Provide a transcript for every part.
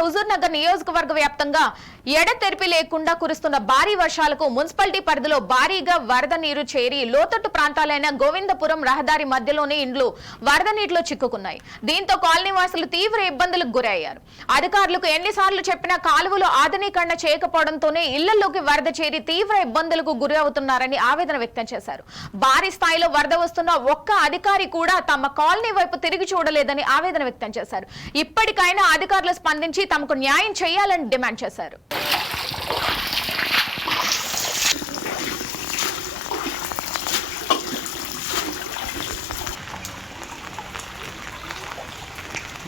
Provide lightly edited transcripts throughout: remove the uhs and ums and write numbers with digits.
హుజూర్ నగర్ నియోజకవర్గ వ్యాప్తంగా ఎడతెరిపి లేకుండా కురుస్తున్న భారీ వర్షాలకు మున్సిపాలిటీ పరిధిలో భారీగా వరద నీరు చేరి లోతట్టు ప్రాంతాలైన గోవిందపురం రహదారి మధ్యలోని ఇండ్లు వరద నీటిలో చిక్కుకున్నాయి. దీంతో కాలనీ వాసులు తీవ్ర ఇబ్బందులకు గురయ్యారు. అధికారులకు ఎన్నిసార్లు చెప్పినా కాలువలు ఆధునీకరణ చేయకపోవడంతోనే ఇళ్లలోకి వరద చేరి తీవ్ర ఇబ్బందులకు గురి అవుతున్నారని ఆవేదన వ్యక్తం చేశారు. భారీ స్థాయిలో వరద వస్తున్న ఒక్క అధికారి కూడా తమ కాలనీ వైపు తిరిగి చూడలేదని ఆవేదన వ్యక్తం చేశారు. ఇప్పటికైనా అధికారులు స్పందించి తమకు న్యాయం చేయాలని డిమాండ్ చేశారు.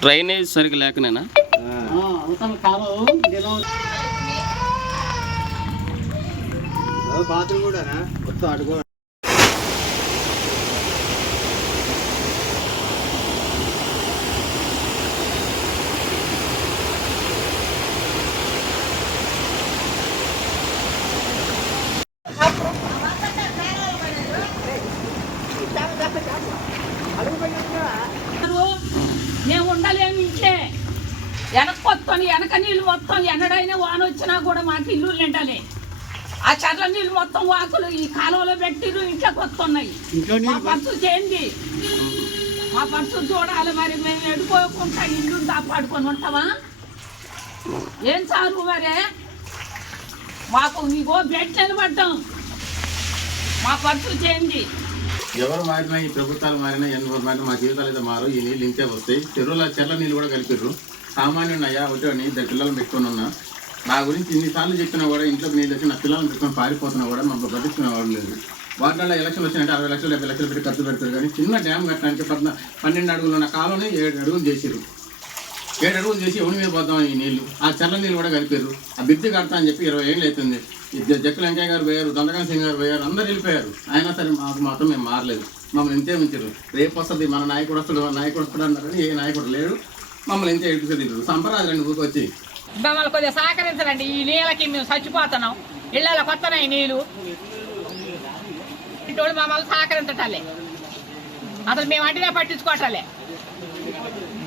డ్రైనేజ్ సరిగ్గా లేకనేనా బాత్రూమ్ కూడా మొత్తం అడుగు మేము ఉండలేము ఇంట్లో వెనక నీళ్ళు మొత్తం ఎన్నడైనా వాన వచ్చినా కూడా మాకు ఇల్లు నిండాలి. ఆ చెట్ల నీళ్ళు మొత్తం వాకులు ఈ కాలువలో పెట్టిరు ఇంట్లోకి వస్తున్నాయి. మా పరిస్థితి ఏంది? మా పరిస్థితి చూడాలి. మరి మేము ఎడుకోకుండా ఇల్లు కాపాడుకొని ఉంటామా? ఏం చాలు మరే మాకు నీకో బెడ్ నిలబడ్డాం. మా పరిస్థితి ఏంది? ఎవరు మారినా ఈ ప్రభుత్వాలు మారినా ఎన్ని మారినా మా జీవితాలు అయితే మారు. ఈ నీళ్ళు ఇంతే వస్తాయి. చెర్ల నీళ్ళు కూడా కలిపిర్రు. సామాన్యుడు అయ్యా ఒకటి ఇద్దరు పిల్లలు పెట్టుకొని ఉన్నా. నా గురించి ఇన్నిసార్లు చెప్పినా కూడా ఇంట్లోకి నీళ్ళు వచ్చి నా పిల్లలను పెట్టుకొని పారిపోతున్నా కూడా మమ్మల్ని పట్టించుకునేవాడు లేదు. వాటిలో ఎలక్షన్లు వచ్చినట్టు 60 లక్షలు 70 లక్షలు పెట్టి ఖర్చు పెడతారు. కానీ చిన్న డ్యామ్ కట్టడానికి 12 అడుగులు ఉన్న కాలంలో 7 అడుగులు చేసిర్రు. 7 అడుగులు చేసి ఎవరి మీద పోద్దాం ఈ నీళ్ళు. ఆ చెర్ల నీళ్ళు కూడా కలిపారు. ఆ బ్రిడ్జి కడతా అని చెప్పి 20 ఏళ్ళు అవుతుంది. జక్కుల వెంకయ్య గారు పోయారు, దొండకాన్ సింగ్ గారు పోయారు, అందరు వెళ్ళిపోయారు. అయినా సరే మాకు మాత్రం మేము మారలేదు. మమ్మల్ని ఇంతే ఉంచారు. రేపు వస్తుంది మన నాయకుడు వస్తాడు, మన నాయకుడు వస్తాడు అన్నారని ఏ నాయకుడు లేడు. మమ్మల్ని ఇంతే ఎడుకు తింటారు. సంపరాజులండి ఊరికి వచ్చి మమ్మల్ని కొద్దిగా సహకరించండి. ఈ నీళ్ళకి మేము చచ్చిపోతున్నాం. ఇళ్ళకి వస్తున్నాయి నీళ్ళు. ఇంటి మమ్మల్ని సహకరించటాలే. అసలు మేము అంటేనే పట్టించుకోవటాలే.